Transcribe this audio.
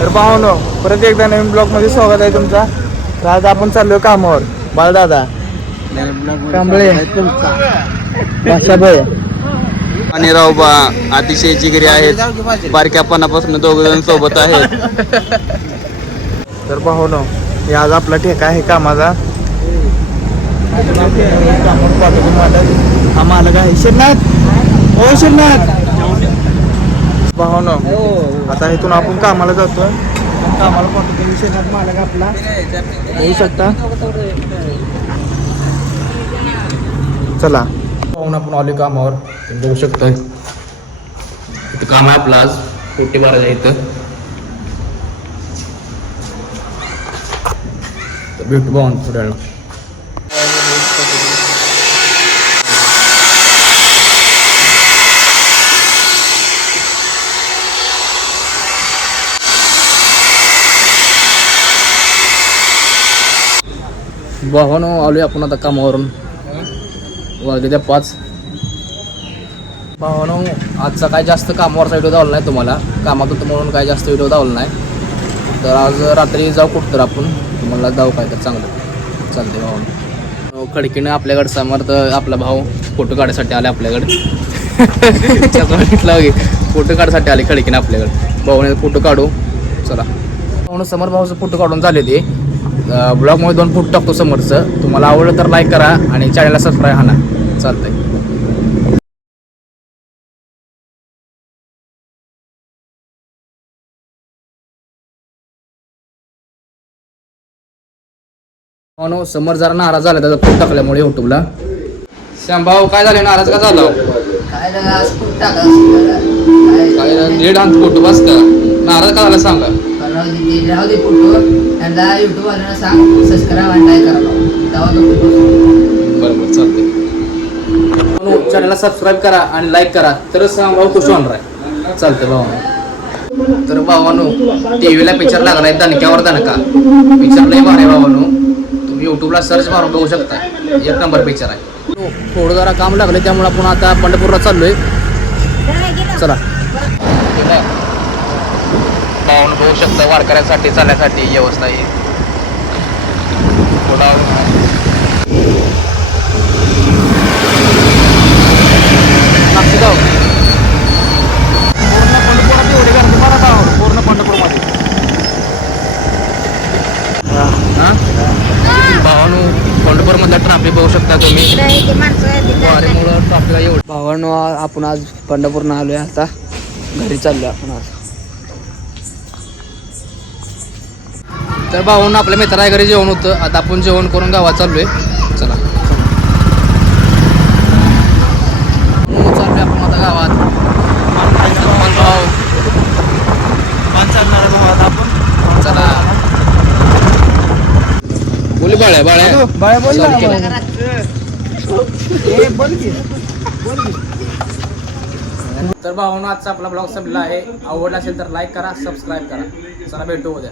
तर पाहुणो परत एकदा नवीन ब्लॉग मध्ये स्वागत आहे तुमचा. तर आज आपण चाललोय कामावर. बाळदादा कांबळे भाषा भय आणि रावबा अतिशय जिगरी आहेत. बारक्यापणापासून दोघ जण सोबत आहेत. तर पाहुणो हे आज आपला ठेका आहे कामाचा. कामावर पाठवतो मालक. हा मालक आहे श्रीनाथ. ओ श्रीनाथ पाहुणो आता इथून आपण कामाला जातोय. कामाला पाठवतो श्रीनाथ मालक आपला. होऊ शकता. चला पाहून आपण आलो कामावर. तुम्ही बघू शकता इथं काम आहे आपलं आज. पोटी भरायचं इथं. तर भेटू पाहून थोड्या वेळा. भावानो आलोय आपण आता कामावरून. वाजले 5. भावानो आजचा काय जास्त कामावरचा व्हिडिओ दावला नाही तुम्हाला. कामात होतं म्हणून काय जास्त व्हिडिओ दावला नाही. तर आज रात्री जाऊ कुठं तर आपण. तुम्हाला जाऊ काय तर चांगलं चालते भावानो. खडकीनं आपल्याकडे समर्थ आपला भाऊ फोटो काढायसाठी आले आपल्याकडे. फोटो काढायसाठी आले खडकीनं आपल्याकडे. भाऊने फोटो काढू चला. भाऊन समोर भाऊचं फोटो काढून झाले ते. ब्लॉगमध्ये 2 फोटो टाकतो समोरचं. तुम्हाला आवडलं तर लाईक करा आणि चॅनलला सबस्क्राईब हाना. चालतंय. हो समोर जरा नाराज झाला त्याचा फोटो टाकल्यामुळे युट्यूबला. श्याम भाऊ काय झालं नाराज का झाला? काय दीड हात फोटो बस का नाराज का झाला सांगा. बरोबर चालतंय. चॅनलला सबस्क्राईब करा आणि लाईक करा तरच श्याम भाऊ खुश होणार आहे. चालतंय भावानो. तर भावानो टीव्हीला पिक्चर लागलाय दणक्यावर दणका. पिक्चर लय भारी भावानो. तुम्ही युट्यूबला सर्च मारून बघू शकता. 1 नंबर पिक्चर आहे. थोडं जरा काम लागलं त्यामुळे आपण आता पंढरपूरला चाललोय. चला पाहून बघू शकता वारकऱ्यांसाठी चालण्यासाठी व्यवस्था आहे. नाशिक पूर्ण पंढरपुरात एवढे गर्दी परत आहोत. पूर्ण पंढरपूरमध्ये भावानो पंढरपूरमधला ट्रॅफिक बघू शकता तुम्ही. वारीमुळं ट्रॅफिक एवढं. भावानो आपण आज पंढरपूरनं आलोय. आता घरी चाललोय आपण आज. तर भावानं आपल्या मित्राच्या घरी जेवण होतं. आता आपण जेवण करून गावात चाललोय. चला चाललोय आपण आता गावात. चला बोली बाळ्या बाळ्या बाळ्या बोल ना. तर भावानो आजचा आपला ब्लॉग संपला आहे. आवडला असेल तर लाईक करा सबस्क्राईब करा. चला भेटू उद्या.